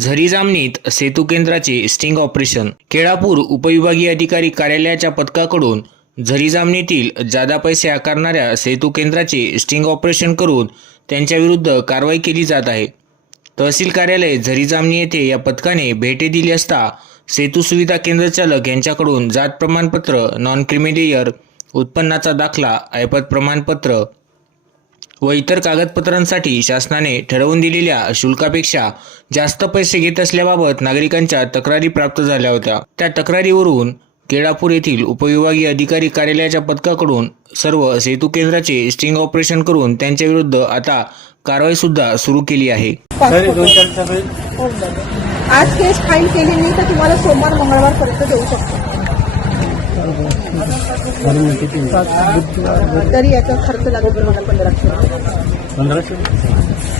झरी जामनीत सेतू केंद्राचे sting operation. Kelapur उपविभागीय अधिकारी कार्यालयाच्या पथकाकडून झरी जामनीतील जादा पैसे आकारणाऱ्या सेतू केंद्राचे स्टिंग ऑपरेशन करून त्यांच्याविरुद्ध कारवाई केली जात आहे. तहसील कार्यालय झरी जामनी येथे या पथकाने भेटे दिली असता सेतू सुविधा केंद्र चालक यांच्याकडून जात प्रमाणपत्र नॉन क्रिमिलेयर उत्पन्नाचा दाखला ऐपत प्रमाणपत्र व इतर कागदपत्रांसाठी शासनाने ठरवून दिलेल्या शुल्कापेक्षा जास्त पैसे घेत असल्याबाबत नागरिकांच्या तक्रारी प्राप्त झाल्या होत्या. त्या तक्रारीवरून केळापूर येथील उपविभागीय अधिकारी कार्यालयाच्या पथकाकडून सर्व सेतू केंद्राचे स्टिंग ऑपरेशन करून त्यांच्याविरुद्ध आता कारवाई सुद्धा सुरू केली आहे. आज केस फाईल केली नाही तर तुम्हाला सोमवार मंगळवारपर्यंत देऊ शकतो. तरी याचा खर्च लागेल बघा पंधराशे पंधराशे